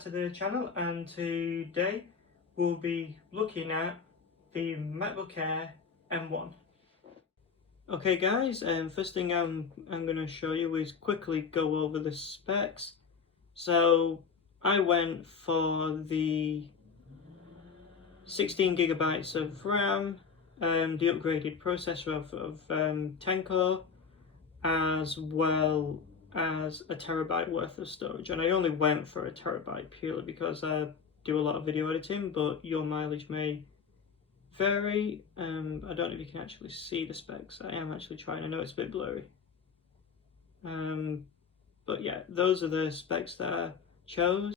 back to the channel, and today we'll be looking at the MacBook Air M1. Okay guys, first thing I'm going to show you is quickly go over the specs. So I went for the 16 gigabytes of RAM, the upgraded processor of 10 core, as well as a terabyte worth of storage. And I only went for a terabyte purely because I do a lot of video editing, but your mileage may vary. I don't know if you can actually see the specs. I am actually trying. I know it's a bit blurry. But yeah, those are the specs that I chose.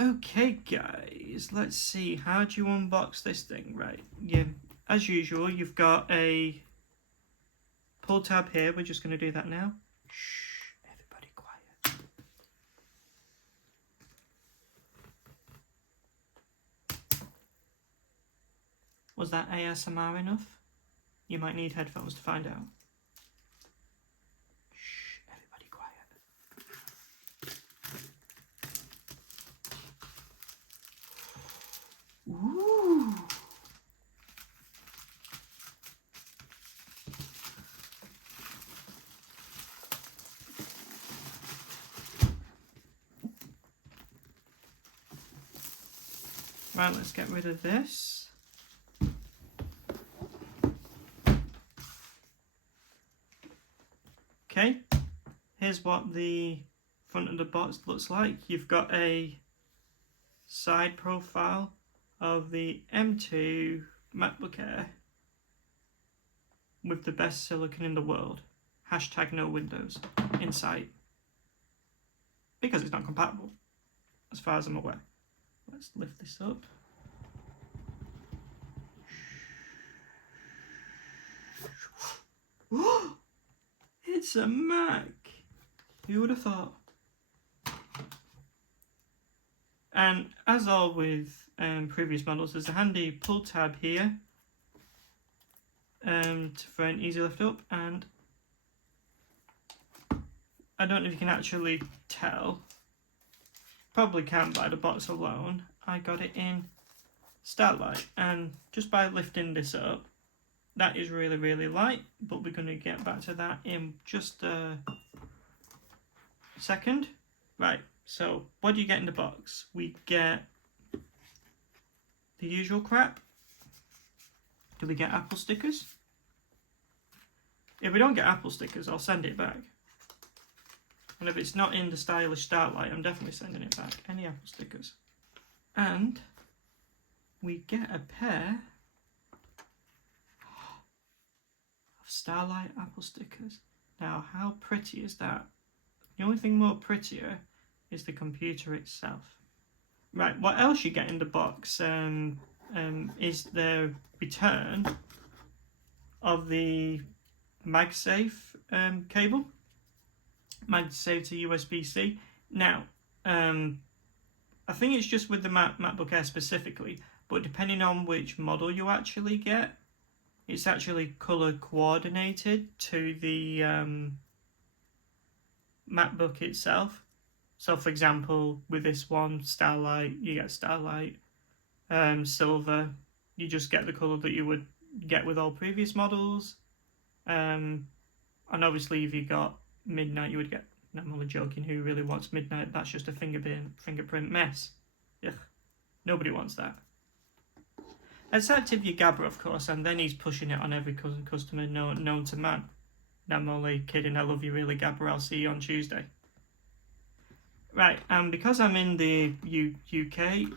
Okay guys, let's see, how do you unbox this thing? Right, yeah, as usual, you've got a pull tab here. We're just going to do that now. Shh, everybody quiet. Was that ASMR enough? You might need headphones to find out. Shh, everybody quiet. Ooh. Right, let's get rid of this. Okay, here's what the front of the box looks like. You've got a side profile of the M2 MacBook Air with the best silicon in the world. Hashtag no Windows in sight. Because it's not compatible, as far as I'm aware. Let's lift this up. It's a Mac! Who would have thought? And as all with previous models, there's a handy pull tab here for an easy lift up, and I don't know if you can actually tell, probably can by the box alone, I got it in Starlight, and just by lifting this up, that is really, really light, but we're going to get back to that in just a second. Right, so what do you get in the box? We get the usual crap. Do we get Apple stickers? If we don't get Apple stickers, I'll send it back. And if it's not in the stylish Starlight, I'm definitely sending it back. Any Apple stickers. And we get a pair of Starlight Apple stickers. Now, how pretty is that? The only thing more prettier is the computer itself. Right, what else you get in the box is the return of the MagSafe cable. MagSafe to USB-C. Now, I think it's just with the MacBook Air specifically, but depending on which model you actually get, it's actually color coordinated to the MacBook itself. So for example, with this one, Starlight, you get Starlight. Silver, you just get the colour that you would get with all previous models. And obviously if you got Midnight, you would get, I'm only joking, who really wants Midnight? That's just a fingerprint mess. Ugh, nobody wants that. Except if you're Gabber, of course, and then he's pushing it on every customer known to man. I'm only kidding, I love you really, Gabber, I'll see you on Tuesday. Right, and because I'm in the UK,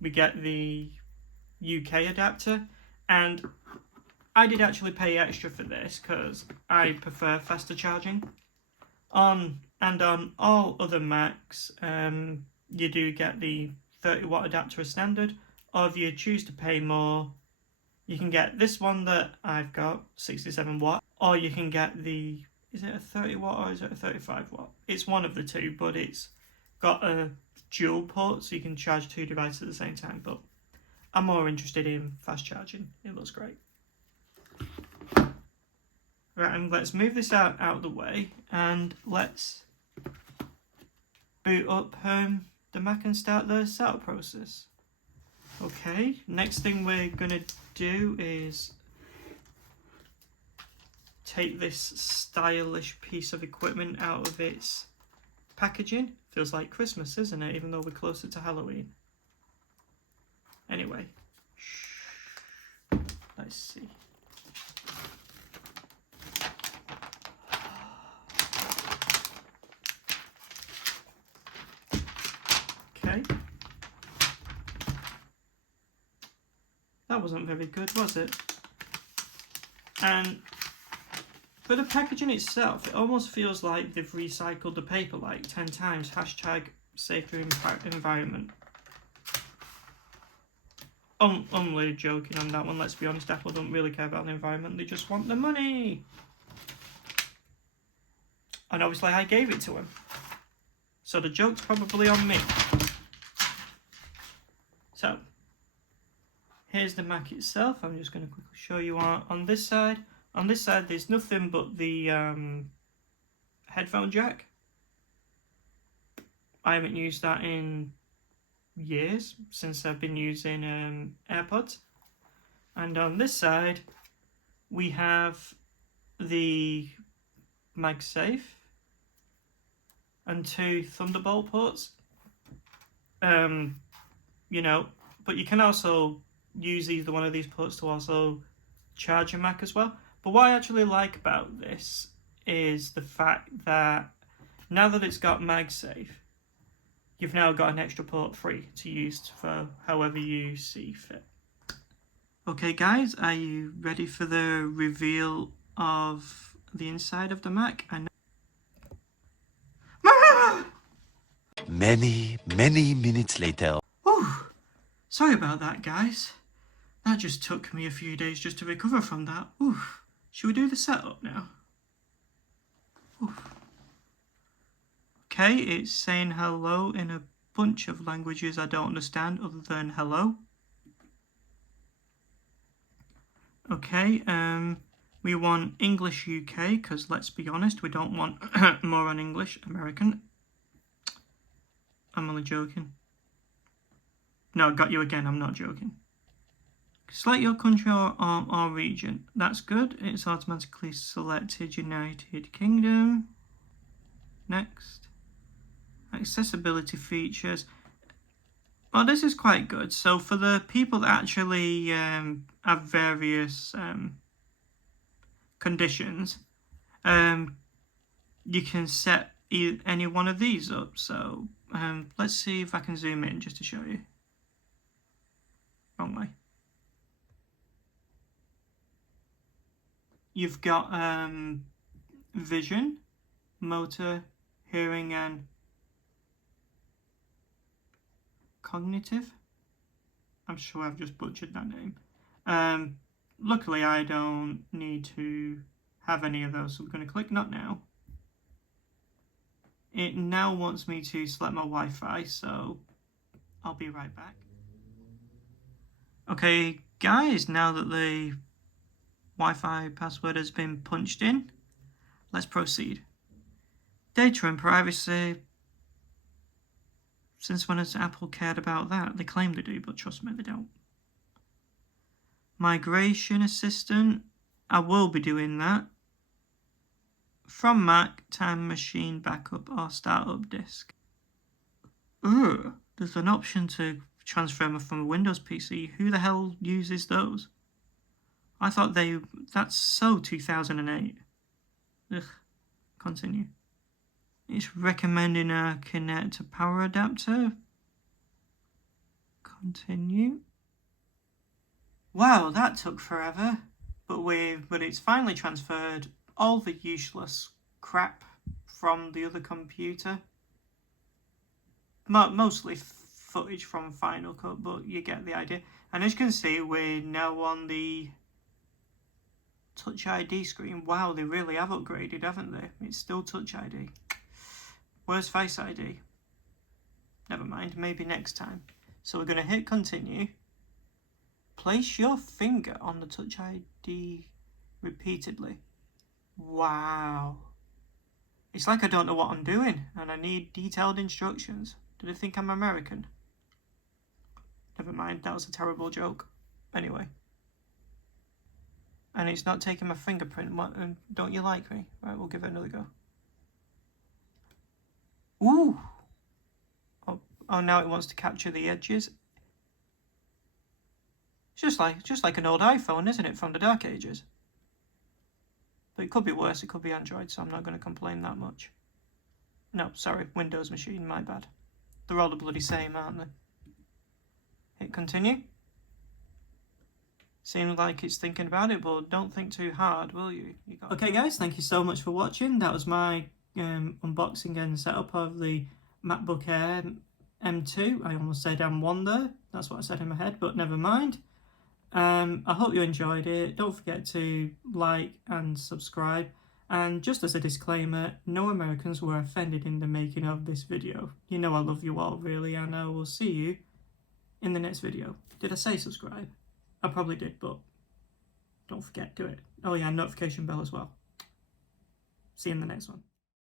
we get the UK adapter, and I did actually pay extra for this because I prefer faster charging. On all other Macs, you do get the 30 watt adapter as standard, or if you choose to pay more, you can get this one that I've got, 67 watt, or you can get the, is it a 30 watt or is it a 35 watt? It's one of the two, but it's got a dual port, so you can charge two devices at the same time, but I'm more interested in fast charging. It looks great. Right, and let's move this out of the way, and let's boot up the Mac and start the setup process. Okay, next thing we're gonna do is take this stylish piece of equipment out of its packaging. Feels like Christmas, isn't it? Even though we're closer to Halloween. Anyway, let's see. Okay. That wasn't very good, was it? And for the packaging itself, it almost feels like they've recycled the paper like 10 times. Hashtag safer environment. I'm only joking on that one, let's be honest. Apple don't really care about the environment, they just want the money. And obviously I gave it to him. So the joke's probably on me. So, here's the Mac itself. I'm just going to quickly show you on this side. On this side, there's nothing but the headphone jack. I haven't used that in years, since I've been using AirPods. And on this side, we have the MagSafe and 2 Thunderbolt ports. You know, but you can also use either one of these ports to also charge your Mac as well. But what I actually like about this is the fact that now that it's got MagSafe, you've now got an extra port free to use for however you see fit. Okay guys, are you ready for the reveal of the inside of the Mac? Many minutes later. Whew. Sorry about that, guys. That just took me a few days just to recover from that. Oof. Should we do the setup now? Oof. Okay, it's saying hello in a bunch of languages I don't understand other than hello. Okay, we want English UK, because let's be honest, we don't want more on English American. I'm only joking. No, I got you again, I'm not joking. Select your country or region. That's good. It's automatically selected United Kingdom. Next. Accessibility features. Well, this is quite good. So for the people that actually have various conditions, you can set any one of these up. So let's see if I can zoom in just to show you. Wrong way. You've got vision, motor, hearing, and cognitive. I'm sure I've just butchered that name. Luckily, I don't need to have any of those, so we're going to click Not Now. It now wants me to select my Wi-Fi, so I'll be right back. Okay, guys, now that the Wi-Fi password has been punched in, let's proceed. Data and privacy. Since when has Apple cared about that? They claim they do, but trust me, they don't. Migration assistant. I will be doing that. From Mac, Time Machine backup or startup disk. There's an option to transfer from a Windows PC. Who the hell uses those? I thought that's so 2008. Ugh. Continue. It's recommending a connect to power adapter. Continue. Wow, that took forever. But it's finally transferred all the useless crap from the other computer. Mostly footage from Final Cut, but you get the idea. And as you can see, we're now on the Touch ID screen. Wow, they really have upgraded, haven't they? It's still Touch ID. Where's Face ID? Never mind, maybe next time. So we're going to hit continue. Place your finger on the Touch ID repeatedly. Wow. It's like I don't know what I'm doing and I need detailed instructions. Do they think I'm American? Never mind, that was a terrible joke. Anyway. And it's not taking my fingerprint. What, don't you like me? Right, we'll give it another go. Ooh! Oh, now it wants to capture the edges. It's just like an old iPhone, isn't it, from the dark ages? But it could be worse, it could be Android, so I'm not going to complain that much. No, sorry, Windows machine, my bad. They're all the bloody same, aren't they? Hit continue. Seems like it's thinking about it, but don't think too hard, will you? Okay guys, thank you so much for watching. That was my unboxing and setup of the MacBook Air M2. I almost said M1 there. That's what I said in my head, but never mind. I hope you enjoyed it. Don't forget to like and subscribe. And just as a disclaimer, no Americans were offended in the making of this video. You know I love you all, really, and I will see you in the next video. Did I say subscribe? I probably did, but don't forget, do it. Oh yeah, notification bell as well. See you in the next one.